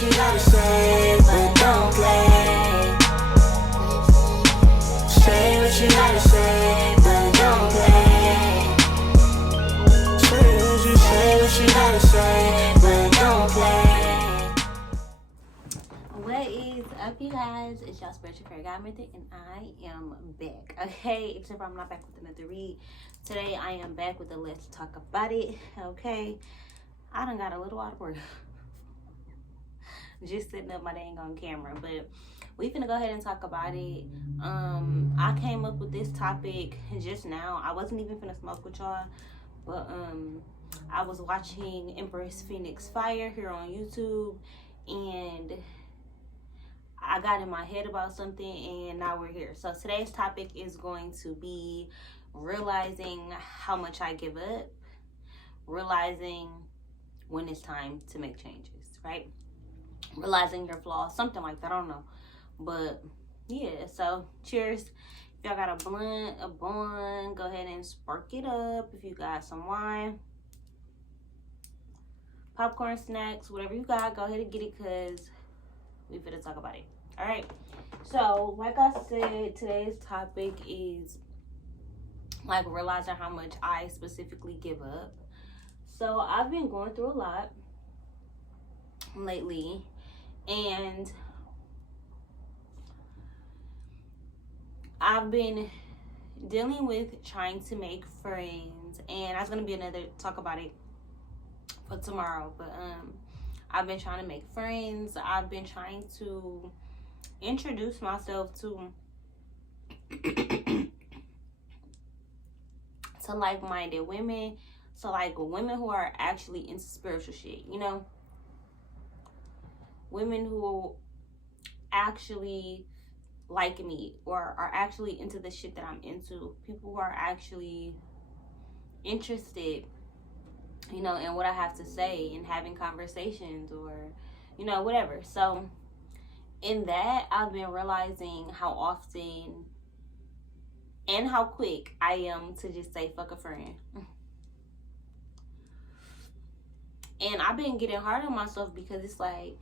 what you gotta say, but don't play. Say what you gotta say, but don't play. Say what you gotta say, but don't play. What is up, you guys? It's y'all spiritual fairy godmother, and I am back. Okay, except for I'm not back with another read. Today I am back with the Let's Talk About It. Okay, I done got a little out of breath just sitting up my dang on camera, but we finna go ahead and talk about it. I came up with this topic just now. I wasn't even finna smoke with y'all, but I was watching Empress Phoenix Fire here on YouTube, and I got in my head about something, and now we're here. So today's topic is going to be realizing how much I give up, realizing when it's time to make changes, right? Realizing your flaws, something like that, I don't know. But yeah, so cheers. If y'all got a blunt, a bun, go ahead and spark it up. If you got some wine, popcorn, snacks, whatever you got, go ahead and get it, because we finna talk about it. All right, so like I said, today's topic is like realizing how much I specifically give up. So I've been going through a lot lately, and I've been dealing with trying to make friends, and that's gonna be another talk about it for tomorrow. But I've been trying to make friends. I've been trying to introduce myself to to like-minded women, so like women who are actually into spiritual shit, you know, women who actually like me or are actually into the shit that I'm into, people who are actually interested, you know, in what I have to say and having conversations, or, you know, whatever. So in that, I've been realizing how often and how quick I am to just say fuck a friend. And I've been getting hard on myself, because it's like,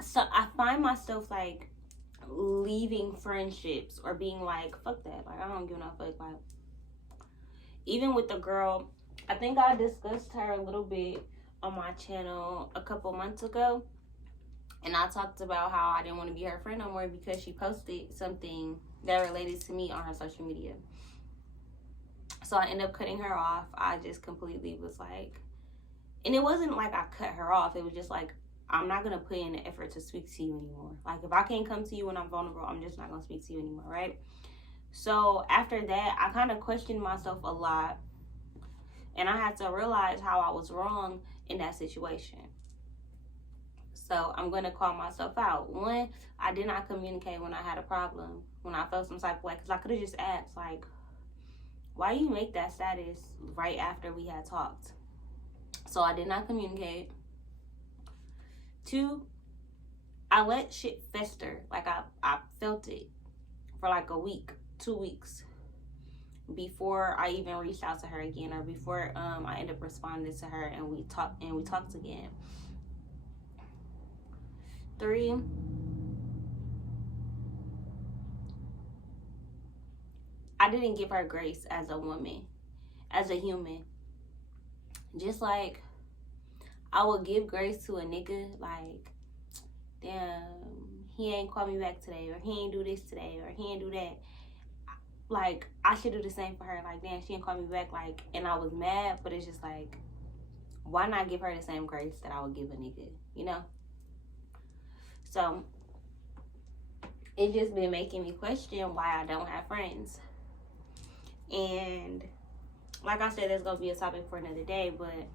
so I find myself like leaving friendships or being like, fuck that. Like, I don't give no fuck. Like, even with the girl, I think I discussed her a little bit on my channel a couple months ago. And I talked about how I didn't want to be her friend no more because she posted something that related to me on her social media. So I ended up cutting her off. I just completely was like, and it wasn't like I cut her off. It was just like, I'm not going to put in the effort to speak to you anymore. Like, if I can't come to you when I'm vulnerable, I'm just not going to speak to you anymore, right? So after that, I kind of questioned myself a lot. And I had to realize how I was wrong in that situation. So I'm going to call myself out. One, I did not communicate when I had a problem, when I felt some type of way. Because I could have just asked, like, why you make that status right after we had talked? So I did not communicate. Two, I let shit fester. Like, I felt it for like a week, 2 weeks, before I even reached out to her again, or before I ended up responding to her and we talked again. 3, I didn't give her grace as a woman, as a human. Just like I would give grace to a nigga, like, damn, he ain't call me back today, or he ain't do this today, or he ain't do that. Like, I should do the same for her. Like, damn, she ain't call me back, like, and I was mad, but it's just like, why not give her the same grace that I would give a nigga, you know? So it just been making me question why I don't have friends. And like I said, there's gonna be a topic for another day, but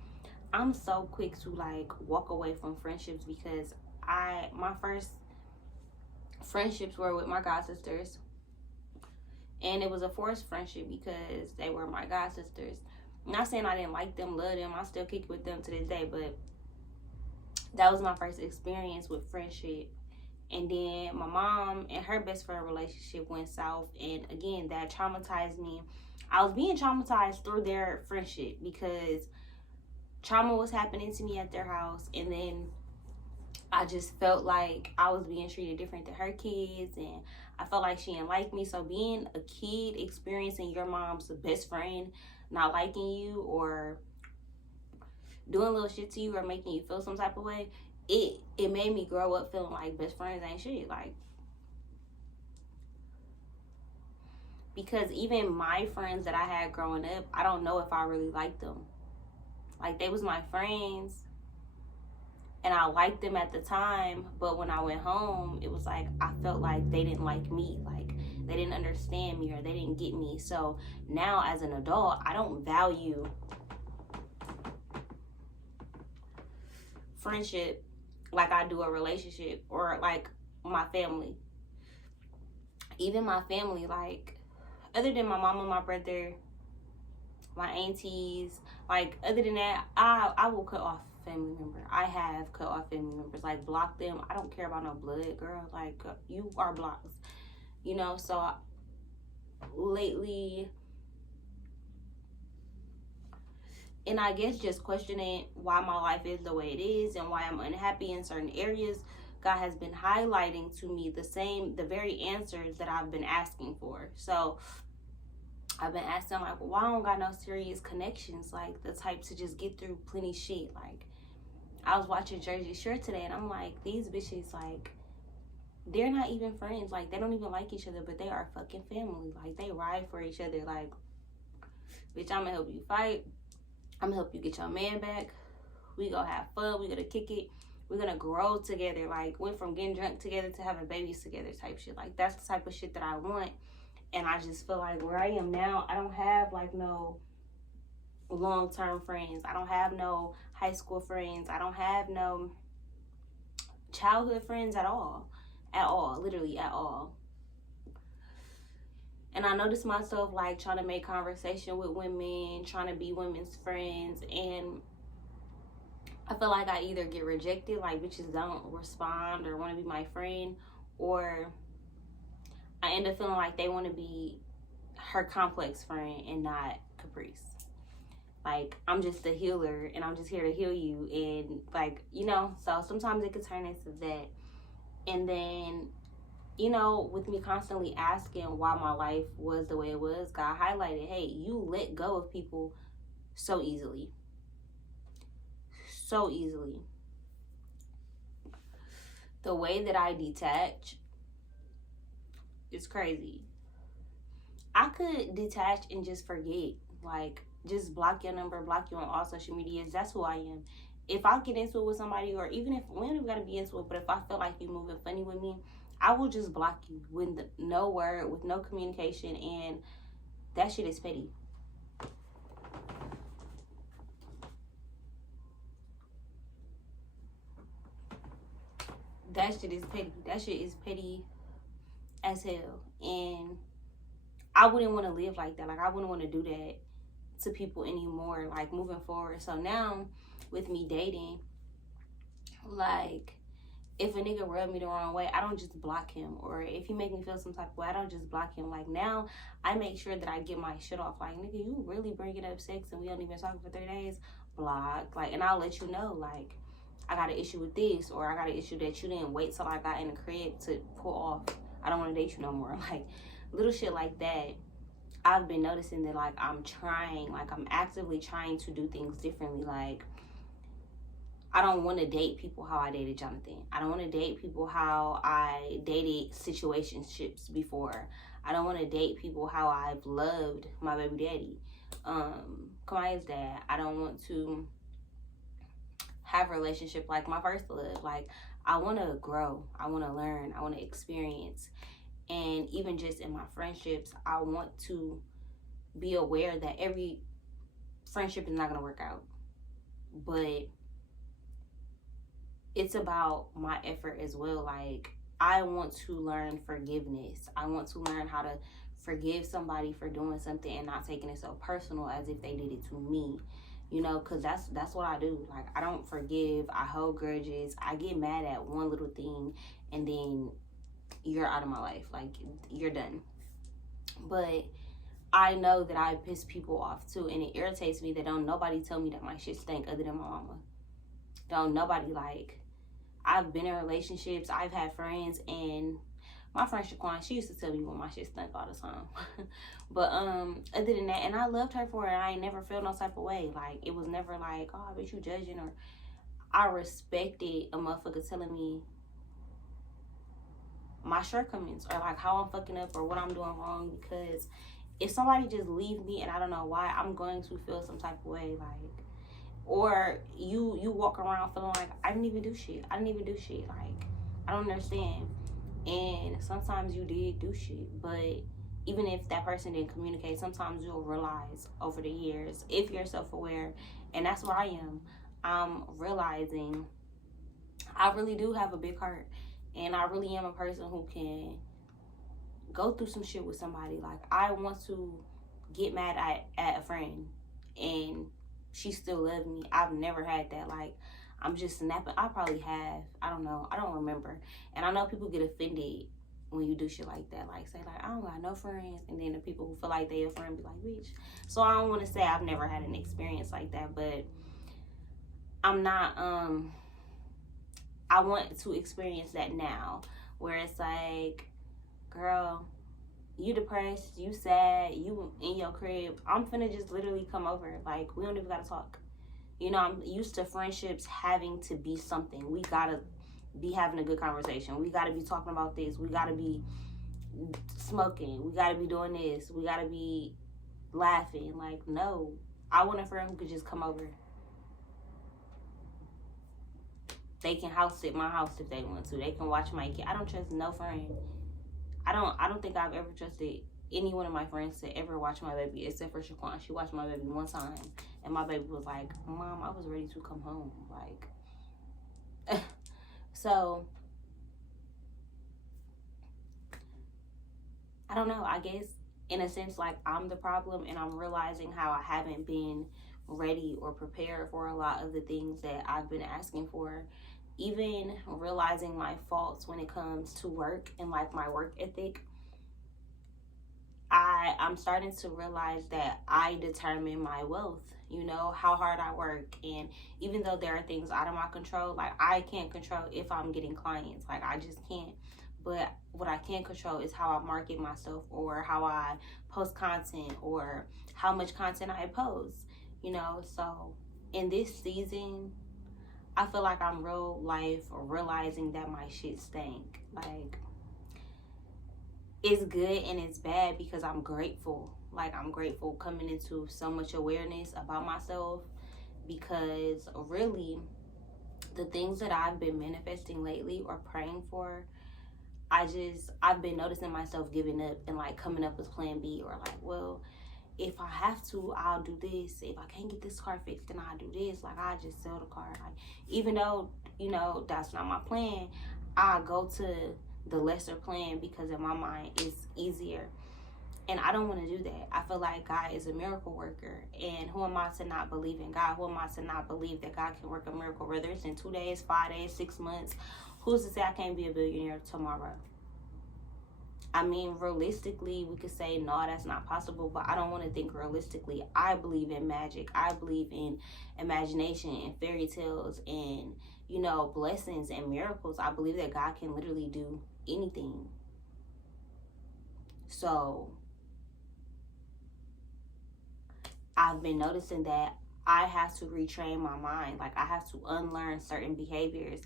I'm so quick to like walk away from friendships, because my first friendships were with my god sisters, and it was a forced friendship because they were my god sisters. I'm not saying I didn't like them, love them, I still kick it with them to this day, but that was my first experience with friendship, And then my mom and her best friend relationship went south. And again, that traumatized me. I was being traumatized through their friendship because trauma was happening to me at their house. And then I just felt like I was being treated different than her kids. And I felt like she didn't like me. So being a kid experiencing your mom's best friend not liking you or doing little shit to you or making you feel some type of way, it made me grow up feeling like best friends ain't shit. Like, because even my friends that I had growing up, I don't know if I really liked them. Like, they was my friends and I liked them at the time, but when I went home, it was like I felt like they didn't like me. Like, they didn't understand me or they didn't get me. So now as an adult, I don't value friendship like I do a relationship or like my family. Even my family, like, other than my mom and my brother, my aunties, like, other than that, I will cut off family member. I have cut off family members, like, block them. I don't care about no blood, girl. Like, you are blocked, you know. So lately, and I guess just questioning why my life is the way it is and why I'm unhappy in certain areas, God has been highlighting to me the very answers that I've been asking for. So I've been asking, like, why I don't got no serious connections, like the type to just get through plenty shit. Like, I was watching Jersey Shore today and I'm like, these bitches, like, they're not even friends. Like, they don't even like each other, but they are fucking family. Like, they ride for each other. Like, bitch, I'm gonna help you fight. I'm gonna help you get your man back. We gonna have fun. We gonna kick it. We're gonna grow together. Like, went from getting drunk together to having babies together type shit. Like, that's the type of shit that I want. And I just feel like where I am now, I don't have like no long-term friends. I don't have no high school friends. I don't have no childhood friends at all. At all. Literally at all. And I noticed myself like trying to make conversation with women, trying to be women's friends, and I feel like I either get rejected, like bitches don't respond or want to be my friend, or I end up feeling like they want to be HerrComplexx friend and not Caprice. Like, I'm just a healer and I'm just here to heal you, and like, you know, so sometimes it could turn into that. And then, you know, with me constantly asking why my life was the way it was, God highlighted, hey, you let go of people so easily. So easily. The way that I detach, it's crazy. I could detach and just forget. Like, just block your number, block you on all social medias. That's who I am. If I get into it with somebody, or even if we don't even gotta be into it, but if I feel like you moving funny with me, I will just block you with no word, with no communication, and that shit is petty. That shit is petty. That shit is petty as hell. And I wouldn't want to live like that. Like, I wouldn't want to do that to people anymore, like, moving forward. So now, with me dating, like, if a nigga rub me the wrong way, I don't just block him. Or if he make me feel some type of way, I don't just block him. Like, now, I make sure that I get my shit off. Like, nigga, you really bringing up sex and we don't even talk for 3 days? Block. Like, and I'll let you know, like, I got an issue with this, or I got an issue that you didn't wait till I got in the crib to pull off. I don't want to date you no more. Like, little shit like that. I've been noticing that, like, I'm actively trying to do things differently. Like, I don't want to date people how I dated Jonathan. I don't want to date people how I dated situationships before. I don't want to date people how I've loved my baby daddy, Kamaya's dad. I don't want to have a relationship like my first love. Like, I want to grow. I want to learn. I want to experience. And even just in my friendships, I want to be aware that every friendship is not going to work out. But it's about my effort as well. Like, I want to learn forgiveness. I want to learn how to forgive somebody for doing something and not taking it so personal as if they did it to me. you know, because that's what I do. Like, I don't forgive, I hold grudges, I get mad at one little thing, and then you're out of my life, like, you're done. But I know that I piss people off too, and it irritates me that don't nobody tell me that my shit stink other than my mama. Don't nobody, like, I've been in relationships, I've had friends, and my friend Shaquan, she used to tell me when my shit stunk all the time. But other than that, and I loved her for it. I ain't never felt no type of way. Like, it was never like, oh, I bet you judging, or I respected a motherfucker telling me my shortcomings, or like how I'm fucking up, or what I'm doing wrong. Because if somebody just leave me and I don't know why, I'm going to feel some type of way. Like, or you walk around feeling like I didn't even do shit. Like, I don't understand. And sometimes you did do shit, but even if that person didn't communicate, sometimes you'll realize over the years, if you're self-aware, and that's where I am. I'm realizing I really do have a big heart, and I really am a person who can go through some shit with somebody. Like, I want to get mad at a friend and she still loves me. I've never had that. Like, I'm just snapping. I probably have. I don't know. I don't remember. And I know people get offended when you do shit like that. Like, say, like, I don't got no friends. And then the people who feel like they a friend be like, bitch. So I don't want to say I've never had an experience like that. But I'm not, I want to experience that now. Where it's like, girl, you depressed, you sad, you in your crib. I'm finna just literally come over. Like, we don't even gotta talk. You know, I'm used to friendships having to be something. We gotta be having a good conversation. We gotta be talking about this. We gotta be smoking. We gotta be doing this. We gotta be laughing. Like, no. I want a friend who could just come over. They can house sit my house if they want to. They can watch my kid. I don't trust no friend. I don't think I've ever trusted any one of my friends to ever watch my baby, except for Shaquan. She watched my baby one time, and my baby was like, Mom, I was ready to come home. Like, so, I don't know. I guess, in a sense, like, I'm the problem, and I'm realizing how I haven't been ready or prepared for a lot of the things that I've been asking for. Even realizing my faults when it comes to work and, like, my work ethic. I'm starting to realize that I determine my wealth, you know, how hard I work. And even though there are things out of my control, like, I can't control if I'm getting clients. Like, I just can't. But what I can control is how I market myself, or how I post content, or how much content I post, you know. So in this season, I feel like I'm real life realizing that my shit stank. Like, it's good and it's bad, because I'm grateful. Like, I'm grateful coming into so much awareness about myself, because really the things that I've been manifesting lately or praying for, I've been noticing myself giving up and, like, coming up with plan B, or like, well, if I have to, I'll do this. If I can't get this car fixed, then I'll do this. Like, I just sell the car. Like, even though, you know, that's not my plan, I go to the lesser plan, because in my mind it's easier. And I don't want to do that. I feel like God is a miracle worker. And who am I to not believe in God? Who am I to not believe that God can work a miracle, whether it's in 2 days, 5 days, 6 months? Who's to say I can't be a billionaire tomorrow? I mean, realistically, we could say, no, that's not possible, but I don't want to think realistically. I believe in magic. I believe in imagination and fairy tales and, you know, blessings and miracles. I believe that God can literally do anything. So I've been noticing that I have to retrain my mind. Like, I have to unlearn certain behaviors.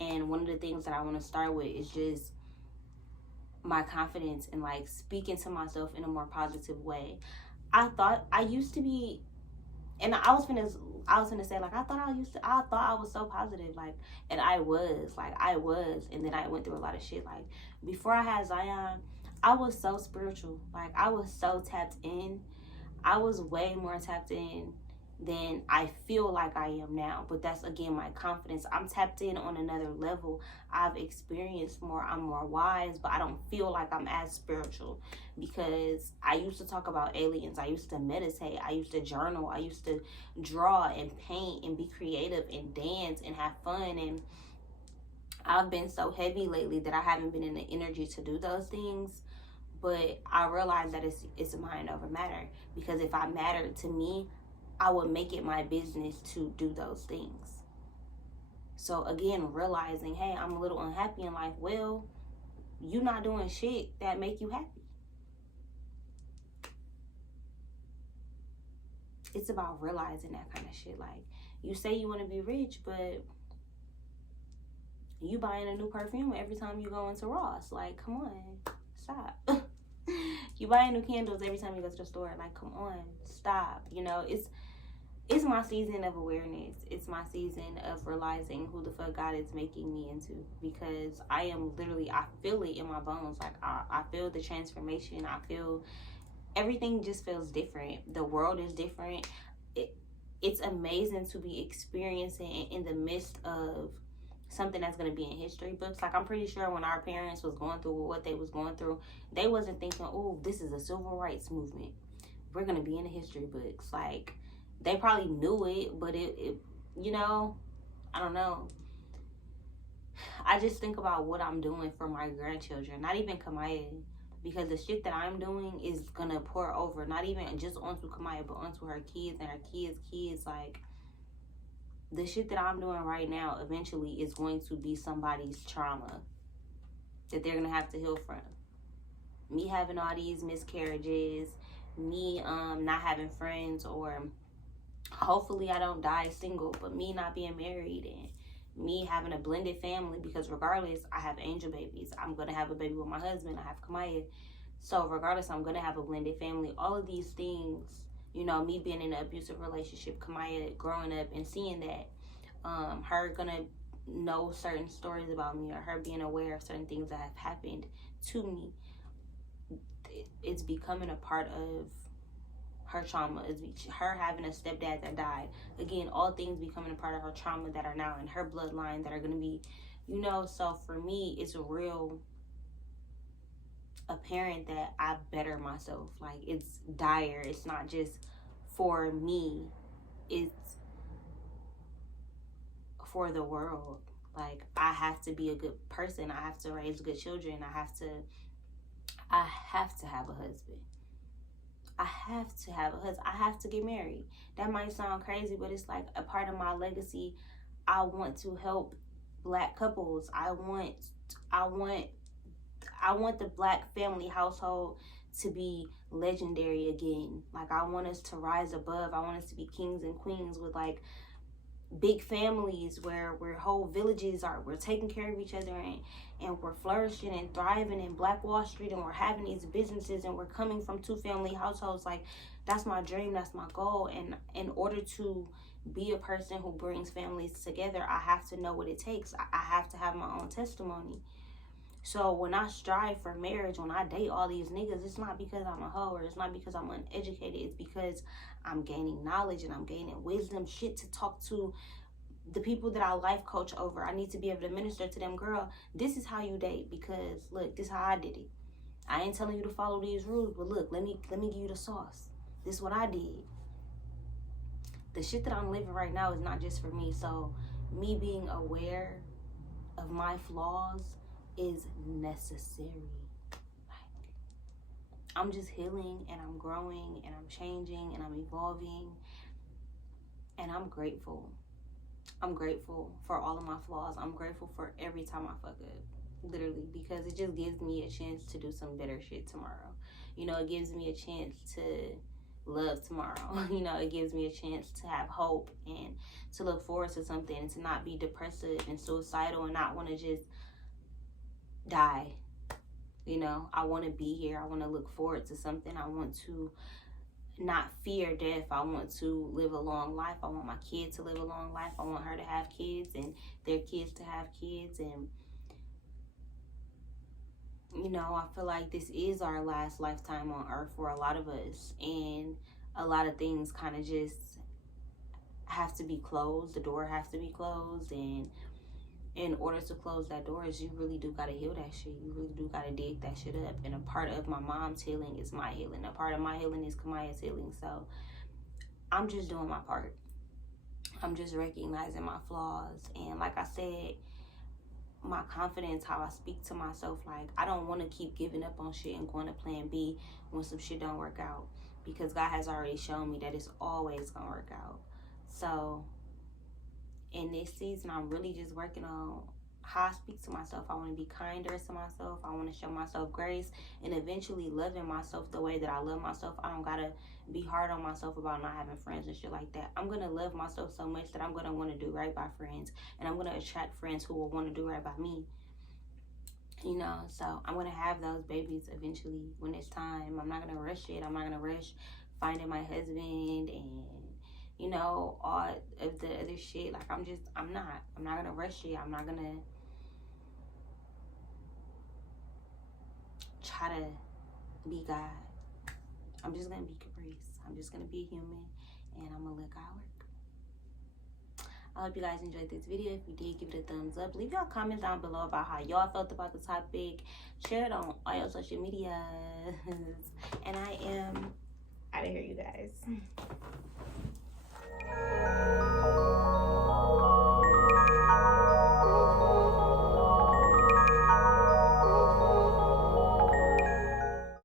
And one of the things that I want to start with is just my confidence and, like, speaking to myself in a more positive way. I thought I used to be, and I was gonna say, like, I thought I was so positive, like, and I was, and then I went through a lot of shit. Like, before I had Zion, I was so spiritual. Like, I was so tapped in. I was way more tapped in than I feel like I am now. But that's, again, my confidence. I'm tapped in on another level. I've experienced more. I'm more wise, but I don't feel like I'm as spiritual, because I used to talk about aliens. I used to meditate. I used to journal. I used to draw and paint and be creative and dance and have fun. And I've been so heavy lately that I haven't been in the energy to do those things. But I realize that it's mind over matter, because if I mattered to me, I would make it my business to do those things. So again, realizing, hey, I'm a little unhappy in life. Well, you not doing shit that make you happy. It's about realizing that kind of shit. Like, you say you want to be rich, but you buying a new perfume every time you go into Ross. Like, come on, stop. You buying new candles every time you go to the store. Like, come on, stop. You know, it's my season of awareness. It's my season of realizing who the fuck God is making me into, because I am literally, I feel it in my bones. Like, I feel the transformation. I feel everything just feels different. The world is different. It's amazing to be experiencing in the midst of something that's going to be in history books. Like, I'm pretty sure when our parents was going through what they was going through, they wasn't thinking, oh, this is a civil rights movement, we're going to be in the history books. Like, they probably knew it, but it you know, I don't know. I just think about what I'm doing for my grandchildren, not even Kamaya, because the shit that I'm doing is gonna pour over, not even just onto Kamaya, but onto her kids and her kids. Like, the shit that I'm doing right now eventually is going to be somebody's trauma that they're gonna have to heal from. Me having all these miscarriages, me not having friends, or hopefully I don't die single, but me not being married, and me having a blended family, because regardless, I have angel babies. I'm gonna have a baby with my husband. I have Kamaya. So regardless, I'm gonna have a blended family. All of these things, you know, me being in an abusive relationship, Kamaya growing up and seeing that, her gonna know certain stories about me, or her being aware of certain things that have happened to me, it's becoming a part of her trauma. Is her having a stepdad that died. Again, all things becoming a part of her trauma that are now in her bloodline, that are going to be, you know. So for me, it's real apparent that I better myself. Like, it's dire. It's not just for me, it's for the world. Like, I have to be a good person. I have to raise good children. I have to have a husband. I have to have a husband. I have to get married. That might sound crazy, but it's like a part of my legacy. I want to help Black couples. I want the Black family household to be legendary again. Like, I want us to rise above. I want us to be kings and queens with, like, big families where we're whole villages we're taking care of each other, and we're flourishing and thriving in Black Wall Street, and we're having these businesses, and we're coming from 2-family households. Like, that's my dream, that's my goal. And in order to be a person who brings families together, I have to know what it takes. I have to have my own testimony. So when I strive for marriage, when I date all these niggas, it's not because I'm a hoe, or it's not because I'm uneducated. It's because I'm gaining knowledge and I'm gaining wisdom, shit to talk to the people that I life coach over. I need to be able to minister to them. Girl, this is how you date, because look, this is how I did it. I ain't telling you to follow these rules, but look, let me give you the sauce. This is what I did. The shit that I'm living right now is not just for me. So me being aware of my flaws is necessary. Like, I'm just healing, and I'm growing, and I'm changing, and I'm evolving, and I'm grateful. I'm grateful for all of my flaws. I'm grateful for every time I fuck up, literally, because it just gives me a chance to do some better shit tomorrow. You know, it gives me a chance to love tomorrow. You know, it gives me a chance to have hope and to look forward to something, and to not be depressive and suicidal and not want to just die. You know, I want to be here. I want to look forward to something. I want to not fear death. I want to live a long life. I want my kid to live a long life. I want her to have kids, and their kids to have kids. And, you know, I feel like this is our last lifetime on earth for a lot of us, and a lot of things kind of just have to be closed. The door has to be closed, and in order to close that door is you really do gotta heal that shit. You really do gotta dig that shit up. And a part of my mom's healing is my healing. A part of my healing is Kamaya's healing. So I'm just doing my part. I'm just recognizing my flaws. And like I said, my confidence, how I speak to myself, like I don't want to keep giving up on shit and going to plan B when some shit don't work out, because God has already shown me that it's always gonna work out. So in this season, I'm really just working on how I speak to myself. I want to be kinder to myself. I want to show myself grace, and eventually loving myself the way that I love myself. I don't gotta be hard on myself about not having friends and shit like that. I'm gonna love myself so much that I'm gonna want to do right by friends, and I'm gonna attract friends who will want to do right by me. You know, so I'm gonna have those babies eventually when it's time. I'm not gonna rush it. I'm not gonna rush finding my husband and, you know, all of the other shit. Like I'm not gonna rush it. I'm not gonna try to be God. I'm just gonna be Caprice. I'm just gonna be human, and I'm gonna let God work. I hope you guys enjoyed this video. If you did, give it a thumbs up. Leave your comments down below about how y'all felt about the topic. Share it on all your social media. And I am out of here, you guys.